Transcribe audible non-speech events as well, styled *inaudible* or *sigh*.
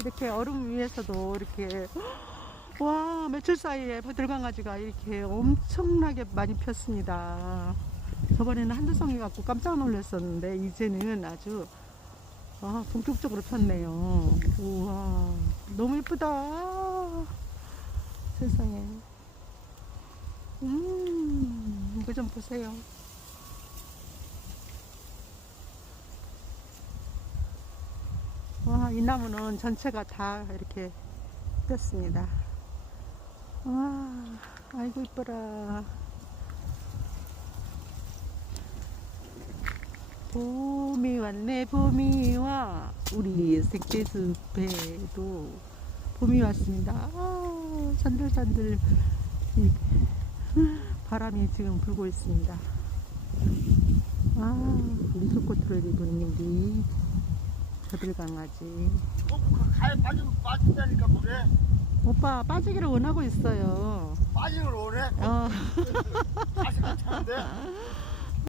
이렇게 얼음 위에서도 이렇게 와 며칠 사이에 들강아지가 이렇게 엄청나게 많이 폈습니다. 저번에는 한두 송이 갖고 깜짝 놀랐었는데 이제는 아주 아, 본격적으로 폈네요. 우와 너무 예쁘다. 세상에. 음 이거 좀 보세요. 와, 이 나무는 전체가 다 이렇게 폈습니다. 와, 아이고, 이뻐라. 봄이 왔네, 봄이 와. 우리 색대숲에도 봄이 왔습니다. 아, 산들산들 이 바람이 지금 불고 있습니다. 아, 미소코트를 입은 우리 저들 강아지. 어, 그 가에 빠지면 빠진다니까 물에 오빠 빠지기를 원하고 있어요. 빠지는 오래 어, *laughs* 가시 괜찮은데 *laughs*